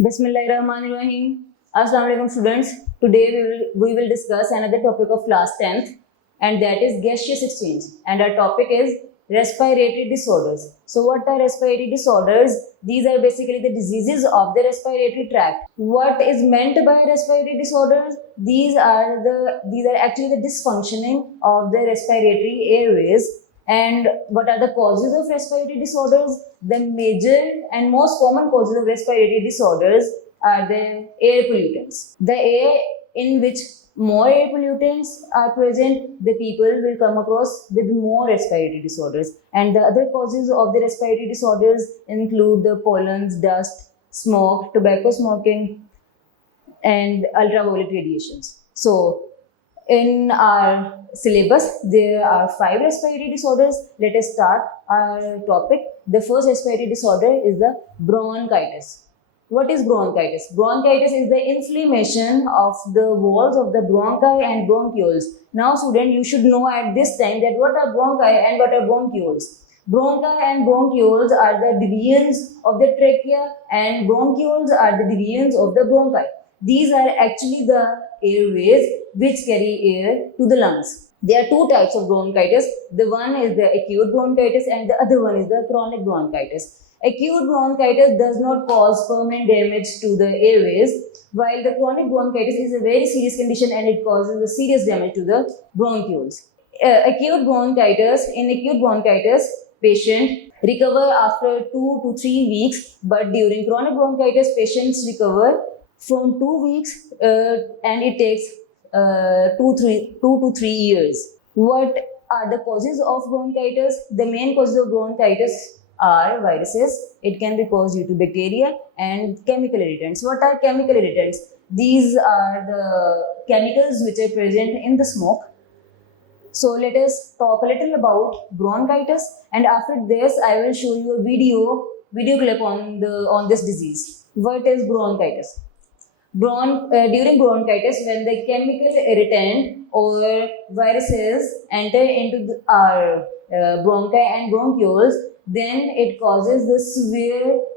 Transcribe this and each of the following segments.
Bismillahirrahmanirrahim. Assalamu alaikum students. Today we will discuss another topic of class 10th, and that is gaseous exchange, and our topic is respiratory disorders. So what are respiratory disorders? These are basically the diseases of the respiratory tract. What is meant by respiratory disorders? These are actually the dysfunctioning of the respiratory airways. And what are the causes of respiratory disorders? The major and most common causes of respiratory disorders are the air pollutants. The air in which more air pollutants are present, the people will come across with more respiratory disorders. And the other causes of the respiratory disorders include the pollens, dust, smoke, tobacco smoking, and ultraviolet radiations. So, in our syllabus, there are 5 respiratory disorders. Let us start our topic. The first respiratory disorder is the bronchitis. What is bronchitis? Bronchitis is the inflammation of the walls of the bronchi and bronchioles. Now, student, you should know at this time that what are bronchi and what are bronchioles. Bronchi and bronchioles are the divisions of the trachea, and bronchioles are the divisions of the bronchi. These are actually the airways which carry air to the lungs. There are 2 types of bronchitis. The one is the acute bronchitis and the other one is the chronic bronchitis. Acute bronchitis does not cause permanent damage to the airways, while the chronic bronchitis is a very serious condition and it causes a serious damage to the bronchioles. Acute bronchitis, patient recover after 2 to 3 weeks, but during chronic bronchitis, patients recover from 2 weeks and it takes 2 to 3 years. What are the causes of bronchitis? The main causes of bronchitis are viruses. It can be caused due to bacteria and chemical irritants. What are chemical irritants? These are the chemicals which are present in the smoke. So let us talk a little about bronchitis, and after this I will show you a video clip on this disease. What is bronchitis? During bronchitis, when the chemical irritant or viruses enter into our bronchi and bronchioles, then it causes the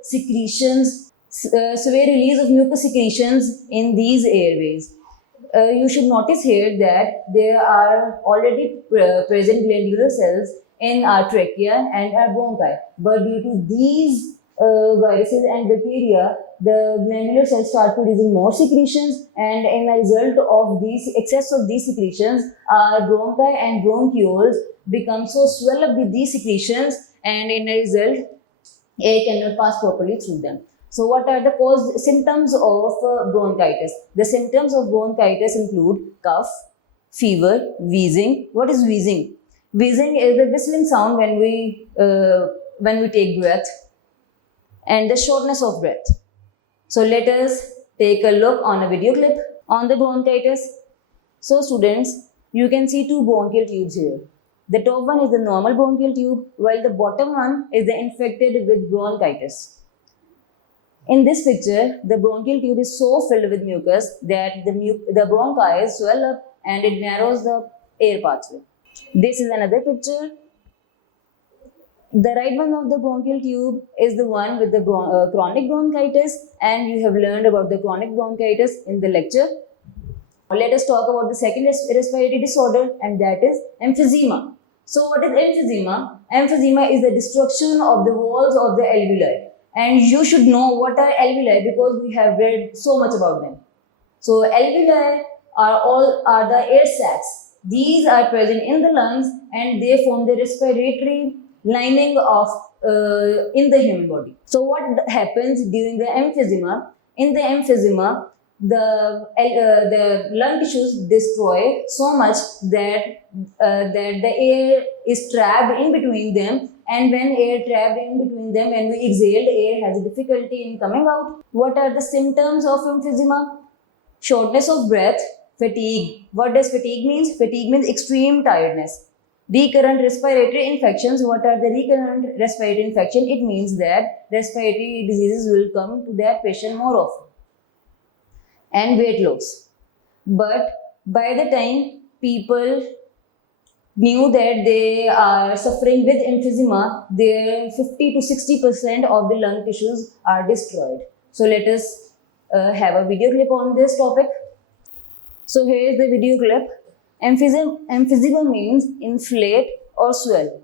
severe release of mucus secretions in these airways. You should notice here that there are already present glandular cells in our trachea and our bronchi, but due to these viruses and bacteria, the glandular cells start producing more secretions, and in a result of these excess of these secretions, our bronchi and bronchioles become so swell up with these secretions, and in a result, air cannot pass properly through them. So, what are the symptoms of bronchitis? The symptoms of bronchitis include cough, fever, wheezing. What is wheezing? Wheezing is the whistling sound when we take breath, and the shortness of breath. So let us take a look on a video clip on the bronchitis. So students, you can see 2 bronchial tubes here. The top one is the normal bronchial tube, while the bottom one is the infected with bronchitis. In this picture, the bronchial tube is so filled with mucus that the bronchi swell up and it narrows the air pathway. This is another picture. The right one of the bronchial tube is the one with the chronic bronchitis, and you have learned about the chronic bronchitis in the lecture. Let us talk about the second respiratory disorder, and that is emphysema. So what is emphysema? Emphysema is the destruction of the walls of the alveoli, and you should know what are alveoli because we have read so much about them. So alveoli are the air sacs. These are present in the lungs and they form the respiratory lining of in the human body. So what happens during the emphysema? In the emphysema, the lung tissues destroy so much that the air is trapped in between them, and when air trapped in between them, when we exhale, air has difficulty in coming out. What are the symptoms of emphysema? Shortness of breath, fatigue. What does fatigue mean? Fatigue means extreme tiredness. Recurrent respiratory infections. What are the recurrent respiratory infection? It means that respiratory diseases will come to that patient more often. And weight loss. But by the time people knew that they are suffering with emphysema, their 50 to 60% of the lung tissues are destroyed. So let us have a video clip on this topic. So here is the video clip. Emphysema means inflate or swell.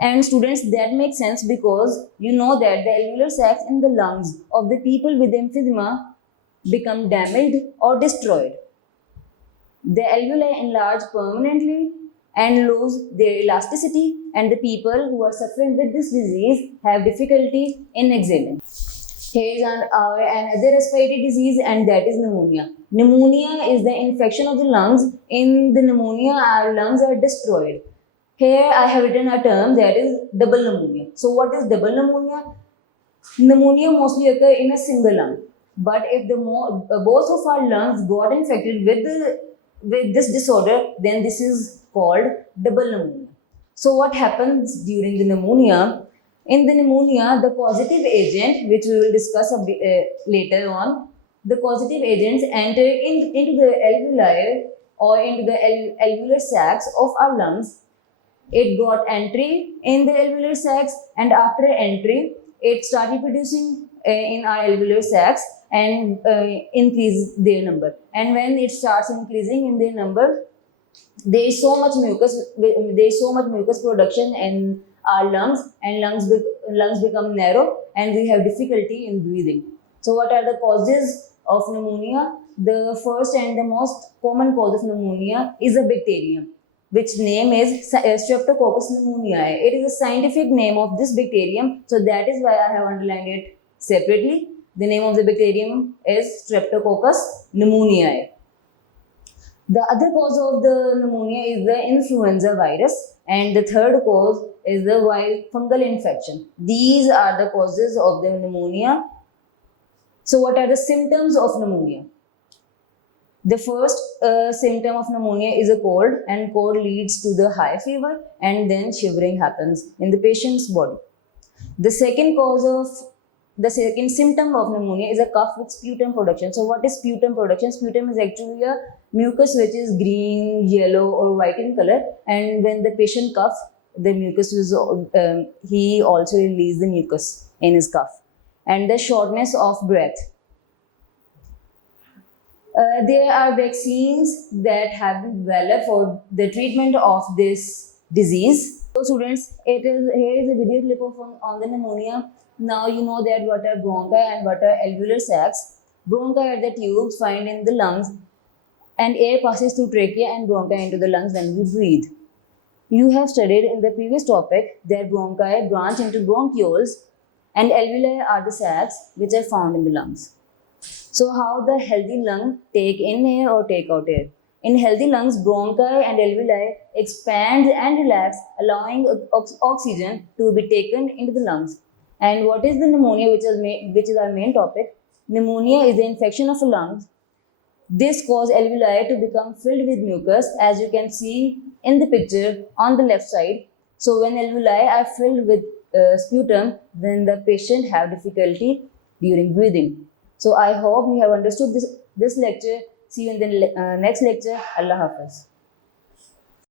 And students, that makes sense because you know that the alveolar sacs in the lungs of the people with emphysema become damaged or destroyed. The alveoli enlarge permanently and lose their elasticity, and the people who are suffering with this disease have difficulty in exhaling. Here is another respiratory disease, and that is pneumonia. Pneumonia is the infection of the lungs. In the pneumonia, our lungs are destroyed. Here I have written a term, that is double pneumonia. So what is double pneumonia? Pneumonia mostly occur in a single lung. But if both of our lungs got infected with this disorder, then this is called double pneumonia. So what happens during the pneumonia? In the pneumonia, the causative agent, which we will discuss later on, the causative agents enter into the alveoli or into the alveolar sacs of our lungs. It got entry in the alveolar sacs, and after entry, it started producing in our alveolar sacs and increase their number. And when it starts increasing in their number, there is so much mucus production in our lungs, and lungs become narrow, and we have difficulty in breathing. So what are the causes of pneumonia? The first and the most common cause of pneumonia is a bacterium, which name is Streptococcus pneumoniae. It is a scientific name of this bacterium, so that is why I have underlined it separately. The name of the bacterium is Streptococcus pneumoniae. The other cause of the pneumonia is the influenza virus, and the third cause is the fungal infection. These are the causes of the pneumonia. So what are the symptoms of pneumonia? The first symptom of pneumonia is a cold, and cold leads to the high fever, and then shivering happens in the patient's body. The second symptom of pneumonia is a cough with sputum production. So what is sputum production? Sputum is actually a mucus which is green, yellow or white in color, and when the patient coughs, the mucus he also releases the mucus in his cough. And the shortness of breath. There are vaccines that have been developed for the treatment of this disease. So students, here is a video clip on the pneumonia. Now you know that what are bronchi and what are alveolar sacs. Bronchi are the tubes found in the lungs, and air passes through trachea and bronchi into the lungs when we breathe. You have studied in the previous topic that bronchi branch into bronchioles, and alveoli are the sacs which are found in the lungs. So how the healthy lung take in air or take out air? In healthy lungs, bronchi and alveoli expand and relax, allowing oxygen to be taken into the lungs. And what is the pneumonia, which is our main topic? Pneumonia is the infection of the lungs. This causes alveoli to become filled with mucus, as you can see in the picture on the left side. So when alveoli are filled with sputum, then the patient have difficulty during breathing. So I hope you have understood this lecture. See you in the next lecture. Allah Hafiz.